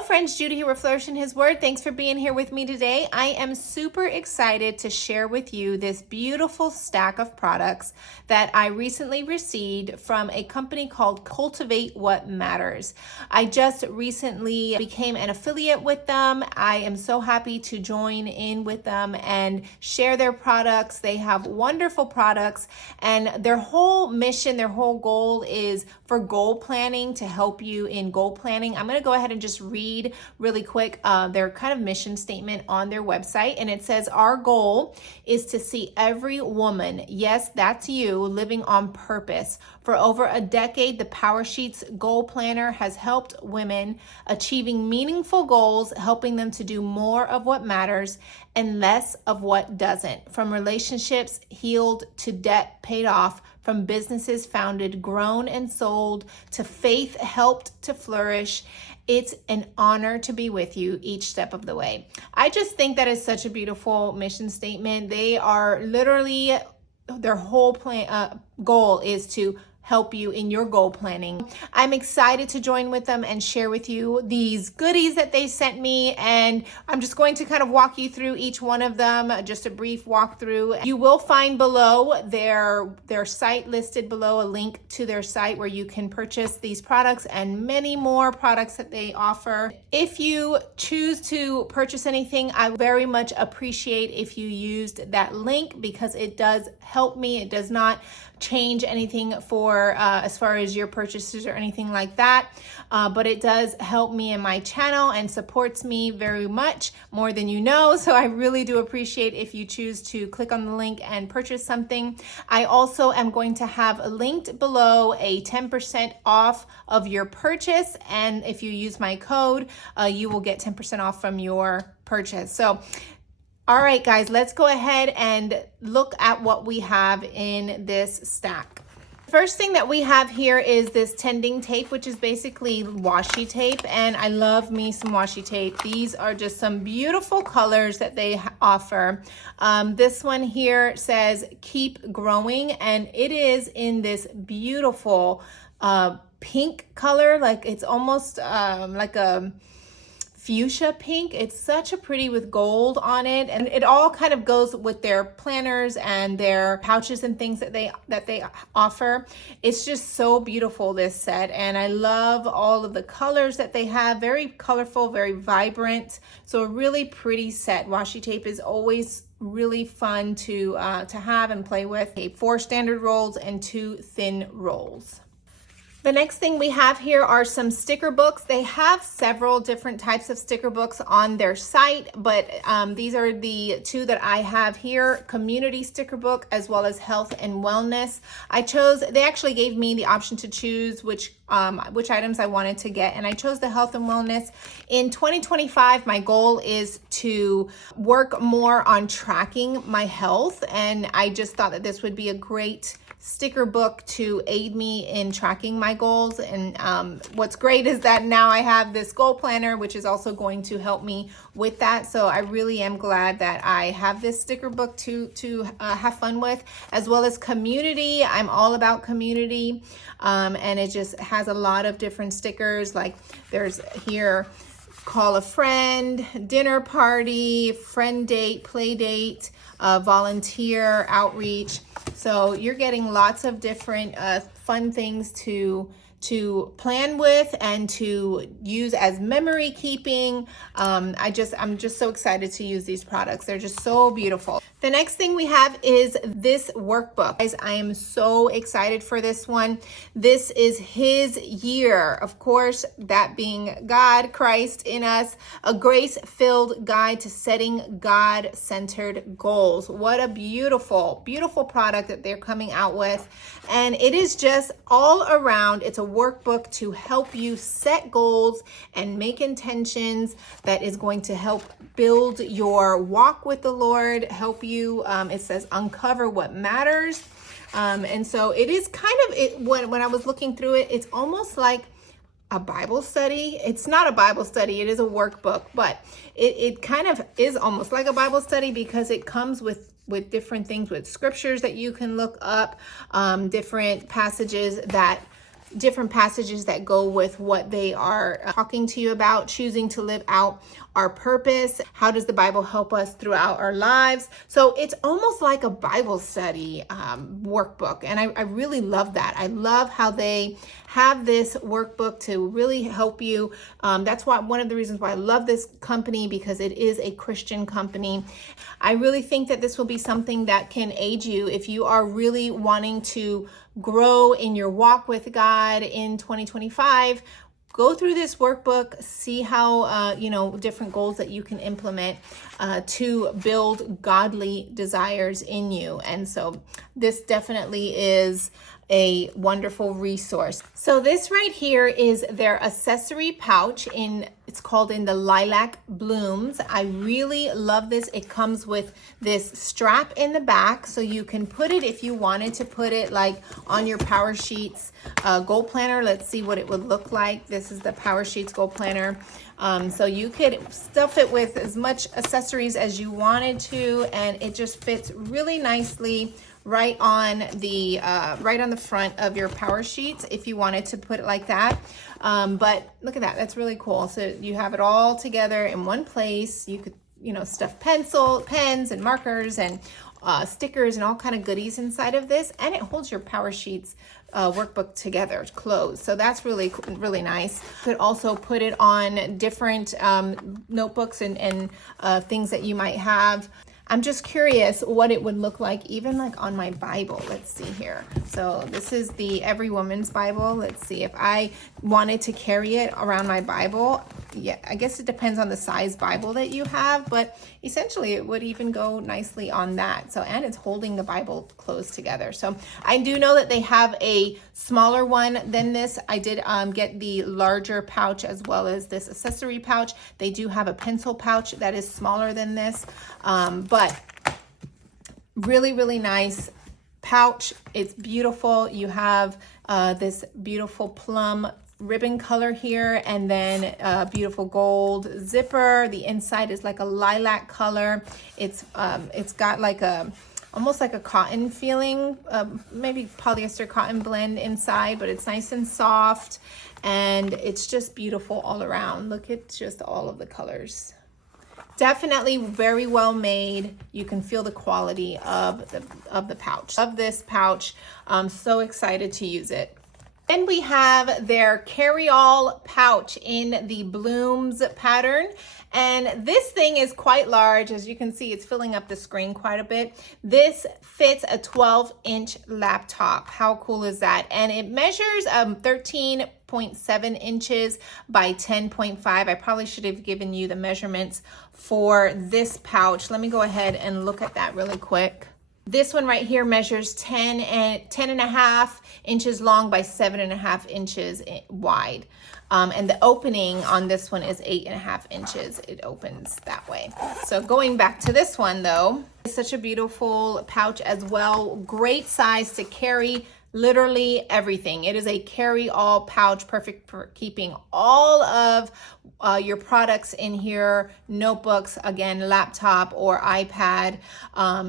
Hello friends, Judy here with Flourish in His Word. Thanks for being here with me today. I am super excited to share with you this beautiful stack of products that I recently received from a company called Cultivate What Matters. I just recently became an affiliate with them. I am so happy to join in with them and share their products. They have wonderful products, and their whole mission, their whole goal is for goal planning, to help you in goal planning. I'm going to go ahead and just read really quick their kind of mission statement on their website, and it says, our goal is to see every woman, yes, that's you, living on purpose. For over a decade, the PowerSheets Goal Planner has helped women achieving meaningful goals, helping them to do more of what matters and less of what doesn't. From relationships healed to debt paid off, from businesses founded, grown, and sold, to faith helped to flourish. It's an honor to be with you each step of the way. I just think that is such a beautiful mission statement. They are literally, their whole goal is to help you in your goal planning. I'm excited to join with them and share with you these goodies that they sent me, and I'm just going to kind of walk you through each one of them, just a brief walkthrough. You will find below their site, listed below, a link to their site where you can purchase these products and many more products that they offer. If you choose to purchase anything, I very much appreciate if you used that link, because it does help me. It does not change anything for as far as your purchases or anything like that, but it does help me in my channel and supports me very much, more than you know. So I really do appreciate if you choose to click on the link and purchase something. I also am going to have linked below a 10% off of your purchase, and if you use my code, you will get 10% off from your purchase. So all right, guys, let's go ahead and look at what we have in this stack. First thing that we have here is this tending tape, which is basically washi tape, and I love me some washi tape. These are just some beautiful colors that they offer. This one here says keep growing, and it is in this beautiful pink color, like it's almost like a fuchsia pink. It's such a pretty with gold on it, and it all kind of goes with their planners and their pouches and things that they offer. It's just so beautiful, this set, and I love all of the colors that they have. Very colorful, very vibrant, so a really pretty set. Washi tape is always really fun to have and play with. 4 standard rolls and 2 thin rolls. The next thing we have here are some sticker books. They have several different types of sticker books on their site, but these are the 2 that I have here: community sticker book as well as health and wellness. They actually gave me the option to choose which items I wanted to get, and I chose the health and wellness. In 2025, my goal is to work more on tracking my health, and I just thought that this would be a great sticker book to aid me in tracking my goals. And what's great is that now I have this goal planner, which is also going to help me with that. So I really am glad that I have this sticker book to have fun with, as well as community. I'm all about community, and it just has a lot of different stickers. Like there's here, call a friend, dinner party, friend date, play date, volunteer, outreach. So you're getting lots of different fun things to plan with and to use as memory keeping. I'm just so excited to use these products. They're just so beautiful. The next thing we have is this workbook. Guys, I am so excited for this one. This is His year, of course, that being God, Christ in us, a grace-filled guide to setting God-centered goals. What a beautiful, beautiful product that they're coming out with. And it is just all around. It's a workbook to help you set goals and make intentions that is going to help build your walk with the Lord, help you, it says uncover what matters. And so it is kind of, when I was looking through it, it's almost like a Bible study. It's not a Bible study, it is a workbook, but it kind of is almost like a Bible study, because it comes with different things, with scriptures that you can look up, different passages that different passages that go with what they are talking to you about, choosing to live out our purpose. How does the Bible help us throughout our lives? So it's almost like a Bible study workbook. And I really love that. I love how they have this workbook to really help you. That's why one of the reasons why I love this company, because it is a Christian company. I really think that this will be something that can aid you if you are really wanting to grow in your walk with God in 2025. Go through this workbook, see how, different goals that you can implement to build godly desires in you. And so this definitely is a wonderful resource. So this right here is their accessory pouch it's called in the lilac blooms. I really love this. It comes with this strap in the back, so you can put it, if you wanted to put it like on your PowerSheets goal planner. Let's see what it would look like. This is the PowerSheets goal planner. So you could stuff it with as much accessories as you wanted to, and it just fits really nicely right on the front of your PowerSheets if you wanted to put it like that. But look at that, that's really cool. So you have it all together in one place. You could, stuff pens and markers and stickers and all kind of goodies inside of this, and it holds your PowerSheets workbook together, closed. So that's really, really nice. You could also put it on different notebooks and things that you might have. I'm just curious what it would look like even like on my Bible. Let's see here. So this is the Every Woman's Bible. Let's see if I wanted to carry it around my Bible. Yeah, I guess it depends on the size Bible that you have, but essentially it would even go nicely on that. So, and it's holding the Bible closed together. So I do know that they have a smaller one than this. I did get the larger pouch as well as this accessory pouch. They do have a pencil pouch that is smaller than this, but really, really nice pouch. It's beautiful. You have this beautiful plum ribbon color here, and then a beautiful gold zipper. The inside is like a lilac color. It's got like almost like a cotton feeling, maybe polyester cotton blend inside, but it's nice and soft, and it's just beautiful all around. Look at just all of the colors. Definitely very well made. You can feel the quality of the pouch. Of this pouch. I'm so excited to use it. Then we have their Carryall pouch in the blooms pattern. And this thing is quite large. As you can see, it's filling up the screen quite a bit. This fits a 12-inch laptop. How cool is that? And it measures 13.7 inches by 10.5. I probably should have given you the measurements for this pouch. Let me go ahead and look at that really quick. This one right here measures 10.5 inches long by 7.5 inches wide. And the opening on this one is 8.5 inches. It opens that way. So going back to this one though, it's such a beautiful pouch as well. Great size to carry literally everything. It is a carry-all pouch, perfect for keeping all of your products in here, notebooks, again, laptop or iPad.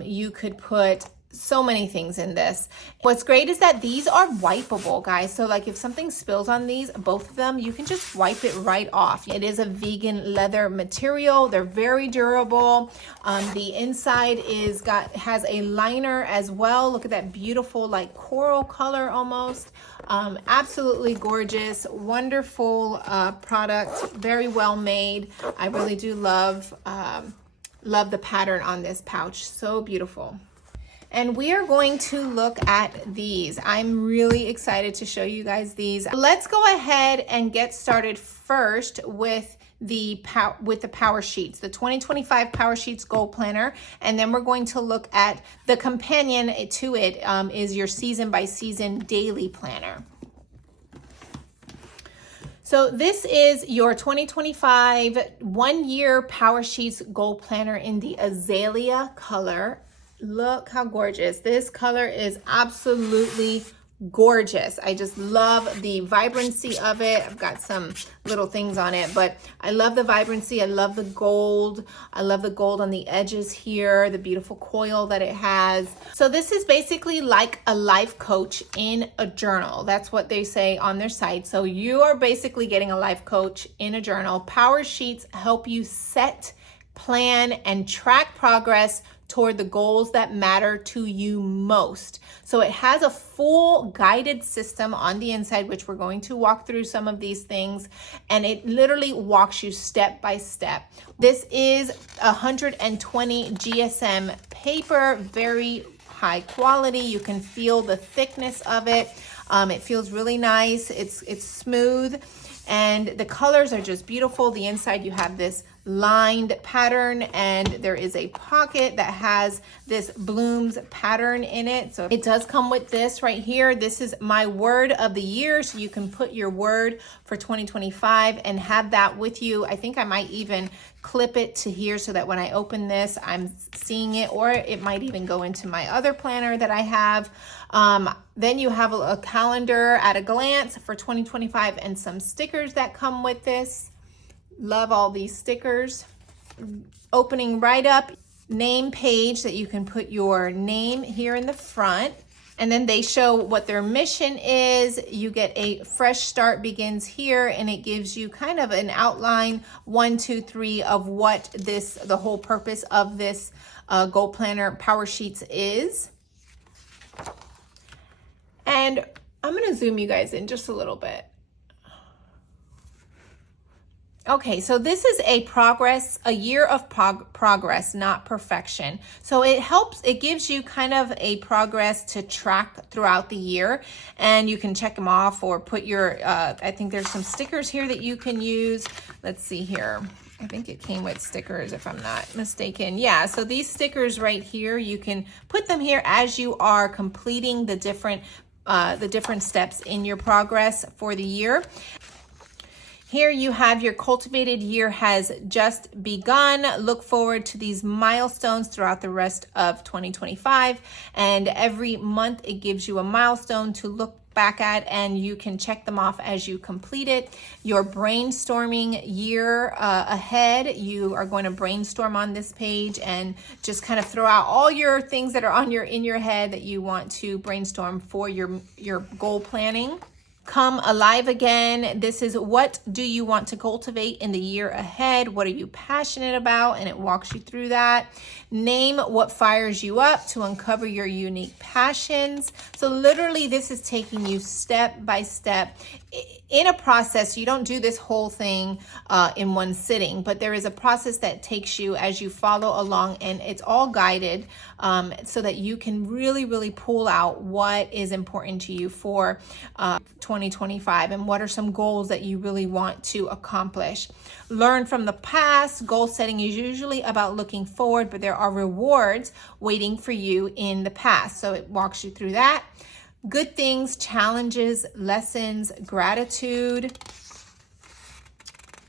You could put so many things in this. What's great is that these are wipeable, guys. So like if something spills on these, both of them, you can just wipe it right off. It is a vegan leather material. They're very durable. The inside has a liner as well. Look at that beautiful like coral color almost. Absolutely gorgeous, wonderful product, very well made. I really do love the pattern on this pouch. So beautiful. And we are going to look at these. I'm really excited to show you guys these. Let's go ahead and get started first with the PowerSheets, the 2025 PowerSheets Goal Planner, and then we're going to look at the companion to it, is your season by season daily planner. So this is your 2025 1-year PowerSheets Goal Planner in the azalea color. Look how gorgeous. This color is absolutely gorgeous. I just love the vibrancy of it. I've got some little things on it, but I love the vibrancy. I love the gold. I love the gold on the edges here, the beautiful coil that it has. So this is basically like a life coach in a journal. That's what they say on their site. So you are basically getting a life coach in a journal. PowerSheets help you set, plan, and track progress toward the goals that matter to you most. So it has a full guided system on the inside, which we're going to walk through some of these things, and it literally walks you step by step. This is 120 GSM paper, very high quality. You can feel the thickness of it. It feels really nice. It's smooth, and the colors are just beautiful. The inside you have this lined pattern, and there is a pocket that has this blooms pattern in it. So it does come with this right here. This is my word of the year, so you can put your word for 2025 and have that with you. I think I might even clip it to here so that when I open this, I'm seeing it, or it might even go into my other planner that I have. Then you have a calendar at a glance for 2025 and some stickers that come with this. Love all these stickers. Opening right up, name page that you can put your name here in the front. And then they show what their mission is. You get a fresh start begins here, and it gives you kind of an outline, 1, 2, 3 of what the whole purpose of this goal planner PowerSheets is. And I'm gonna zoom you guys in just a little bit. Okay, so this is a year of progress, not perfection. So it gives you kind of a progress to track throughout the year, and you can check them off or put your, I think there's some stickers here that you can use. Let's see here. I think it came with stickers if I'm not mistaken. Yeah, so these stickers right here, you can put them here as you are completing the different steps in your progress for the year. Here you have your cultivated year has just begun. Look forward to these milestones throughout the rest of 2025. And every month it gives you a milestone to look back at, and you can check them off as you complete it. Your brainstorming year ahead, you are going to brainstorm on this page and just kind of throw out all your things that are in your head that you want to brainstorm for your goal planning. Come alive again. This is what do you want to cultivate in the year ahead? What are you passionate about? And it walks you through that. Name what fires you up to uncover your unique passions. So literally this is taking you step by step in a process. You don't do this whole thing in one sitting, but there is a process that takes you as you follow along, and it's all guided so that you can really, really pull out what is important to you for 2025 and what are some goals that you really want to accomplish. Learn from the past. Goal setting is usually about looking forward, but there are rewards waiting for you in the past. So it walks you through that. Good things, challenges, lessons, gratitude.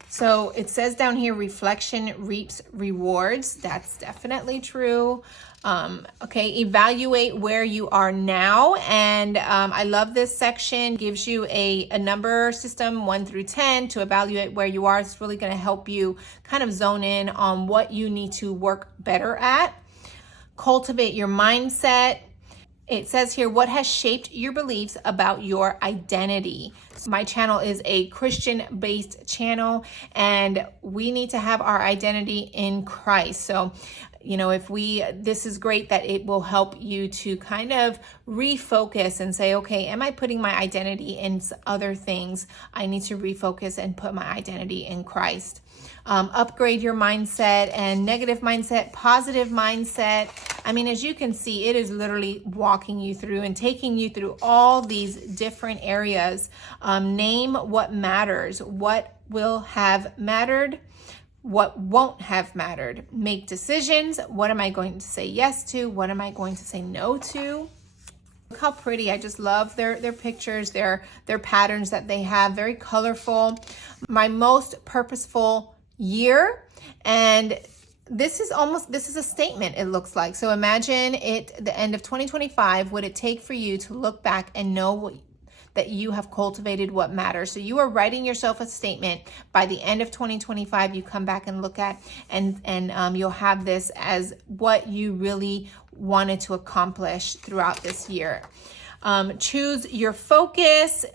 So it says down here, reflection reaps rewards. That's definitely true. Okay, evaluate where you are now. And I love this section. Gives you a number system, 1 through 10, to evaluate where you are. It's really going to help you kind of zone in on what you need to work better at. Cultivate your mindset. It says here, what has shaped your beliefs about your identity? My channel is a Christian-based channel, and we need to have our identity in Christ. So, you know, this is great that it will help you to kind of refocus and say, okay, am I putting my identity in other things? I need to refocus and put my identity in Christ. Upgrade your mindset, and negative mindset, positive mindset. I mean, as you can see, it is literally walking you through and taking you through all these different areas. Name what matters, what will have mattered, what won't have mattered. Make decisions. What am I going to say yes to? What am I going to say no to? Look how pretty. I just love their pictures, their patterns that they have, very colorful. My most purposeful year, and this is a statement, it looks like. So imagine the end of 2025, would it take for you to look back and know that you have cultivated what matters. So you are writing yourself a statement. By the end of 2025, you come back and look at, and you'll have this as what you really wanted to accomplish throughout this year. Choose your focus.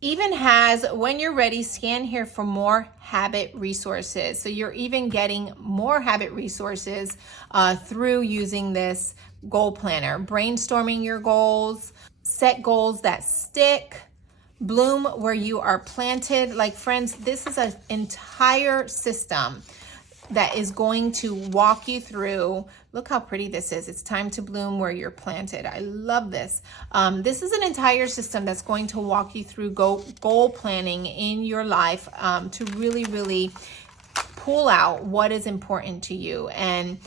Even has, when you're ready, scan here for more habit resources. So you're even getting more habit resources through using this goal planner. Brainstorming your goals, set goals that stick, bloom where you are planted. Like, friends, this is an entire system that is going to walk you through. Look how pretty this is. It's time to bloom where you're planted. I love this. This is an entire system that's going to walk you through goal planning in your life to really, really pull out what is important to you. And,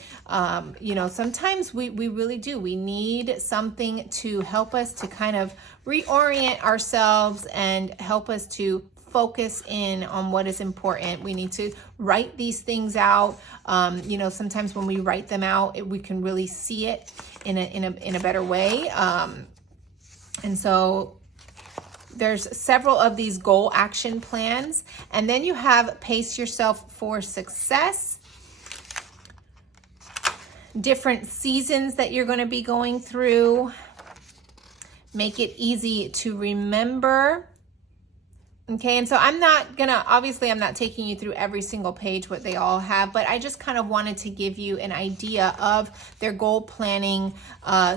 you know, sometimes we really do. We need something to help us to kind of reorient ourselves and help us to focus in on what is important. We need to write these things out. You know, sometimes when we write them out, we can really see it in a better way. And so there's several of these goal action plans. And then you have Pace Yourself for Success. Different seasons that you're going to be going through. Make it easy to remember. Okay, and so I'm not taking you through every single page, what they all have, but I just kind of wanted to give you an idea of their goal planning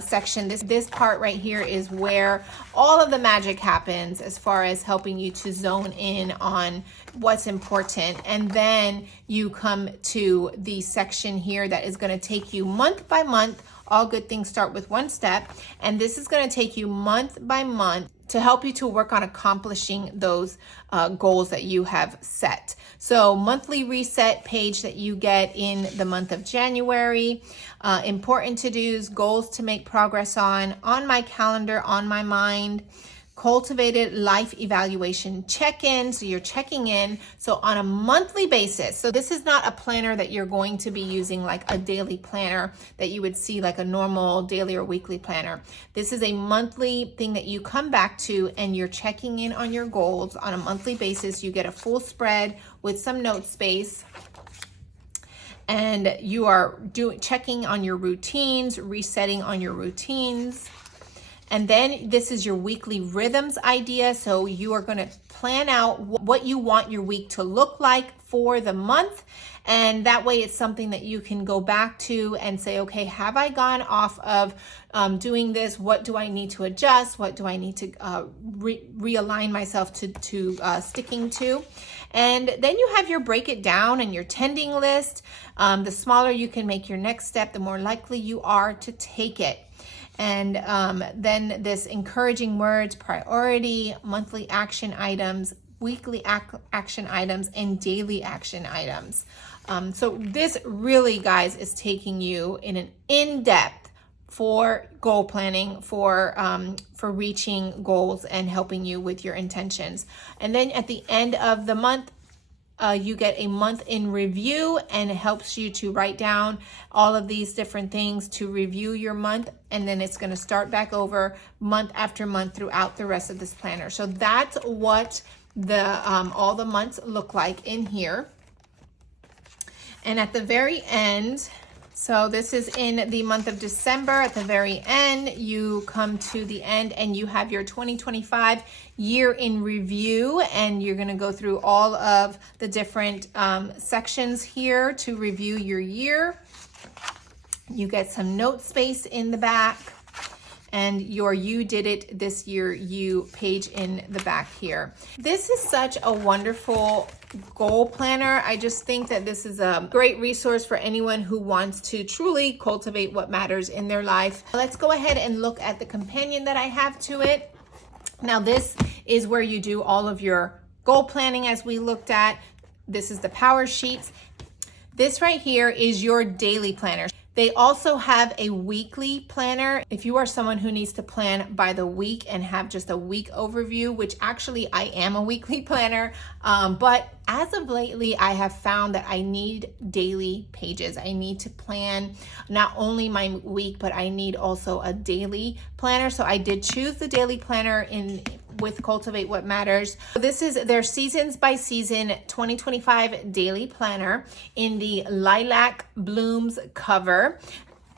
section. This part right here is where all of the magic happens as far as helping you to zone in on what's important. And then you come to the section here that is going to take you month by month. All good things start with one step. And this is going to take you month by month to help you to work on accomplishing those goals that you have set. So monthly reset page that you get in the month of January, important to-dos, goals to make progress on my calendar, on my mind, cultivated life evaluation check-in. So you're checking in. So on a monthly basis. So this is not a planner that you're going to be using like a daily planner that you would see like a normal daily or weekly planner. This is a monthly thing that you come back to and you're checking in on your goals on a monthly basis. You get a full spread with some note space. And you are checking on your routines, resetting on your routines. And then this is your weekly rhythms idea. So you are going to plan out what you want your week to look like for the month. And that way it's something that you can go back to and say, okay, have I gone off of doing this? What do I need to adjust? What do I need to realign myself to sticking to? And then you have your break it down and your tending list. The smaller you can make your next step, the more likely you are to take it. And then this encouraging words, priority, monthly action items, weekly action items, and daily action items. So this really, guys, is taking you in an in-depth for goal planning, for reaching goals and helping you with your intentions. And then at the end of the month, you get a month in review, and it helps you to write down all of these different things to review your month. And then it's going to start back over month after month throughout the rest of this planner. So that's what all the months look like in here. And at the very end, so this is in the month of December. At the very end, you come to the end and you have your 2025 year in review, and you're going to go through all of the different sections here to review your year. You get some note space in the back, and your You Did It This Year You page in the back here. This is such a wonderful goal planner. I just think that this is a great resource for anyone who wants to truly cultivate what matters in their life. Let's go ahead and look at the companion that I have to it. Now this is where you do all of your goal planning as we looked at. This is the PowerSheets. This right here is your daily planner. They also have a weekly planner. If you are someone who needs to plan by the week and have just a week overview, which actually I am a weekly planner, but as of lately, I have found that I need daily pages. I need to plan not only my week, but I need also a daily planner. So I did choose the daily planner with Cultivate What Matters. This is their Seasons by Season 2025 daily planner in the lilac blooms cover.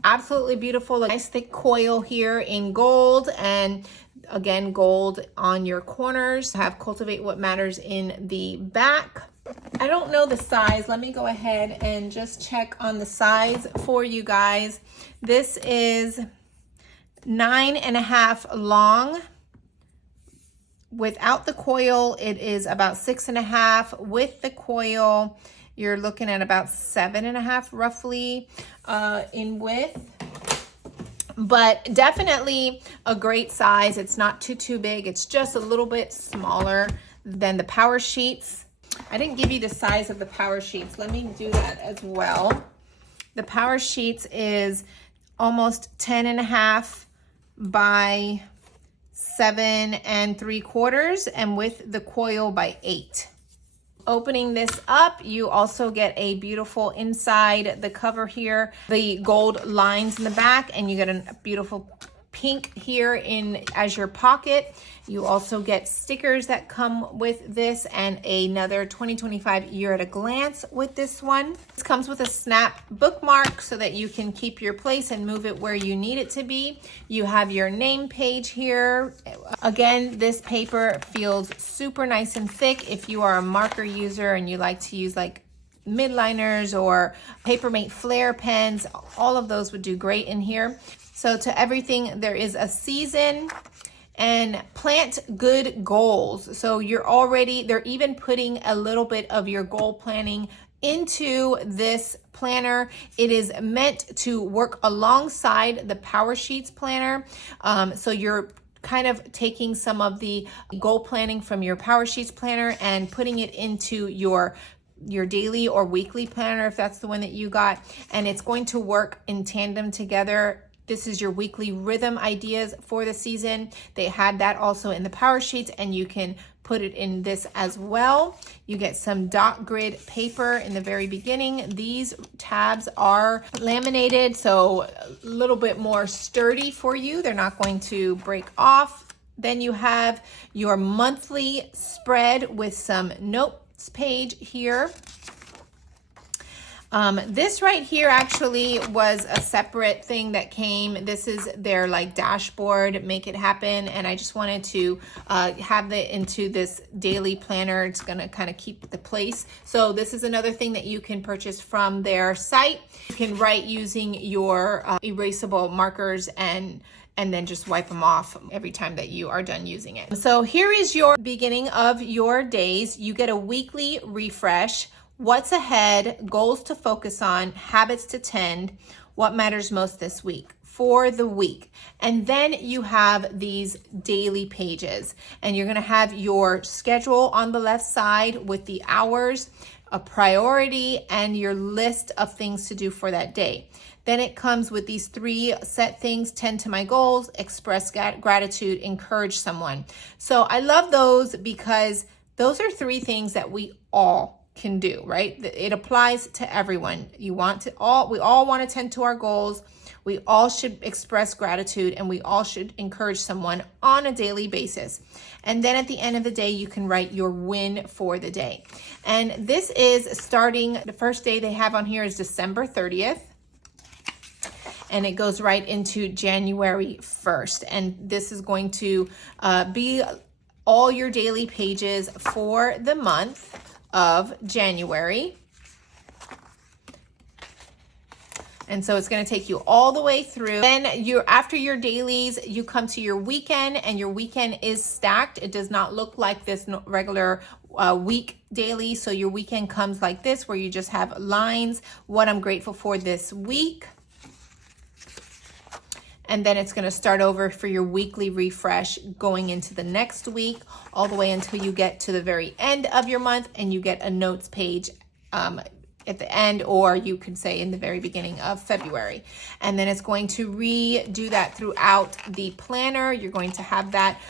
Absolutely beautiful, a nice thick coil here in gold, and again, gold on your corners. Have Cultivate What Matters in the back. I don't know the size. Let me go ahead and just check on the size for you guys. This is 9.5 long. Without the coil, it is about 6.5. With the coil, you're looking at about 7.5 roughly in width. But definitely a great size. It's not too big. It's just a little bit smaller than the PowerSheets. I didn't give you the size of the PowerSheets. Let me do that as well. The PowerSheets is almost 10.5 by 7 3/4, and with the coil by 8. Opening this up, you also get a beautiful inside the cover here, the gold lines in the back, and you get a beautiful pink here in as your pocket. You also get stickers that come with this, and another 2025 year at a glance with this one. This comes with a snap bookmark so that you can keep your place and move it where you need it to be. You have your name page here. Again, this paper feels super nice and thick. If you are a marker user and you like to use like midliners or Papermate Flair pens, all of those would do great in here. So to everything, there is a season and plant good goals. So they're even putting a little bit of your goal planning into this planner. It is meant to work alongside the PowerSheets planner. So you're kind of taking some of the goal planning from your PowerSheets planner and putting it into your daily or weekly planner, if that's the one that you got, and it's going to work in tandem together. This is your weekly rhythm ideas for the season. They had that also in the PowerSheets, and you can put it in this as well. You get some dot grid paper in the very beginning. These tabs are laminated, so a little bit more sturdy for you. They're not going to break off. Then you have your monthly spread with some notes page here. This right here actually was a separate thing that came. This is their like dashboard, make it happen. And I just wanted to have it into this daily planner. It's going to kind of keep the place. So this is another thing that you can purchase from their site. You can write using your erasable markers and then just wipe them off every time that you are done using it. So here is your beginning of your days. You get a weekly refresh. What's ahead, goals to focus on, habits to tend, what matters most this week for the week. And then you have these daily pages, and you're gonna have your schedule on the left side with the hours, a priority, and your list of things to do for that day. Then it comes with these 3 set things: tend to my goals, express gratitude, encourage someone. So I love those because those are 3 things that we all can do, right? It applies to everyone. We all want to tend to our goals. We all should express gratitude, and we all should encourage someone on a daily basis. And then at the end of the day, you can write your win for the day. And this is starting, the first day they have on here is December 30th. And it goes right into January 1st. And this is going to be all your daily pages for the month of January. And so it's going to take you all the way through. Then after your dailies, you come to your weekend, and your weekend is stacked. It does not look like this regular week daily. So your weekend comes like this, where you just have lines, what I'm grateful for this week. And then it's going to start over for your weekly refresh going into the next week, all the way until you get to the very end of your month, and you get a notes page at the end, or you could say in the very beginning of February. And then it's going to redo that throughout the planner. You're going to have that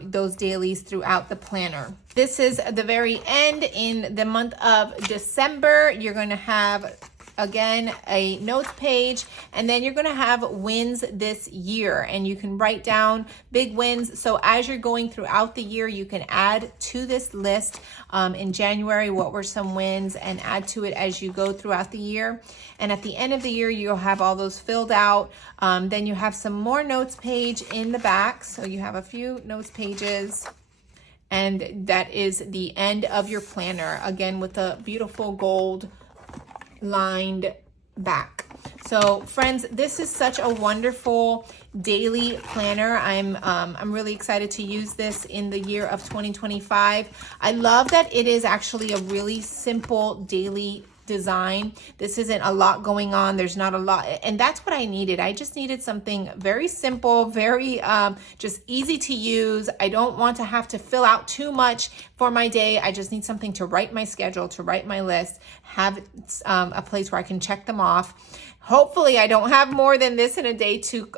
those dailies throughout the planner. This is the very end. In the month of December, you're going to have again a notes page, and then you're going to have wins this year, and you can write down big wins. So as you're going throughout the year, you can add to this list in January what were some wins, and add to it as you go throughout the year. And at the end of the year, you'll have all those filled out. Then you have some more notes page in the back, so you have a few notes pages. And that is the end of your planner, again with a beautiful gold lined back. So friends, this is such a wonderful daily planner. I'm really excited to use this in the year of 2025. I love that it is actually a really simple daily design. This isn't a lot going on. There's not a lot, and that's what I needed. I just needed something very simple, very just easy to use. I don't want to have to fill out too much for my day. I just need something to write my schedule, to write my list, have a place where I can check them off. Hopefully I don't have more than this in a day to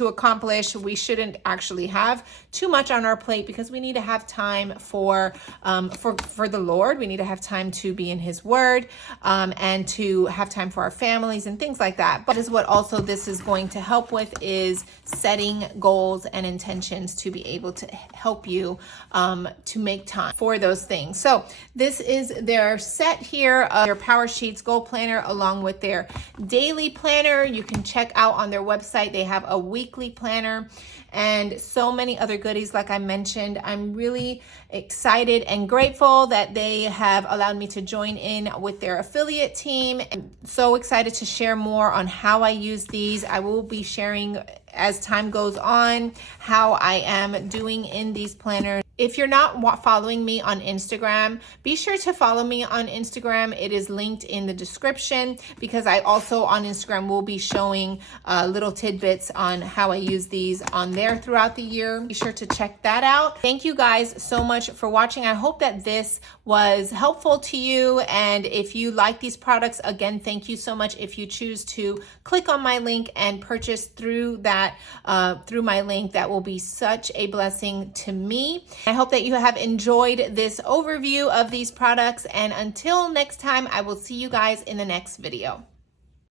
accomplish. We shouldn't actually have too much on our plate, because we need to have time for the Lord. We need to have time to be in His Word, and to have time for our families and things like that. But is what also this is going to help with is setting goals and intentions to be able to help you to make time for those things. So this is their set here, their PowerSheets goal planner, along with their daily planner. You can check out on their website. They have a weekly planner and so many other goodies. Like I mentioned, I'm really excited and grateful that they have allowed me to join in with their affiliate team. And so excited to share more on how I use these. I will be sharing as time goes on how I am doing in these planners. If you're not following me on Instagram, be sure to follow me on Instagram. It is linked in the description, because I also on Instagram will be showing little tidbits on how I use these on there throughout the year. Be sure to check that out. Thank you guys so much for watching. I hope that this was helpful to you. And if you like these products, again, thank you so much. If you choose to click on my link and purchase through that, through my link, that will be such a blessing to me. I hope that you have enjoyed this overview of these products, and until next time, I will see you guys in the next video.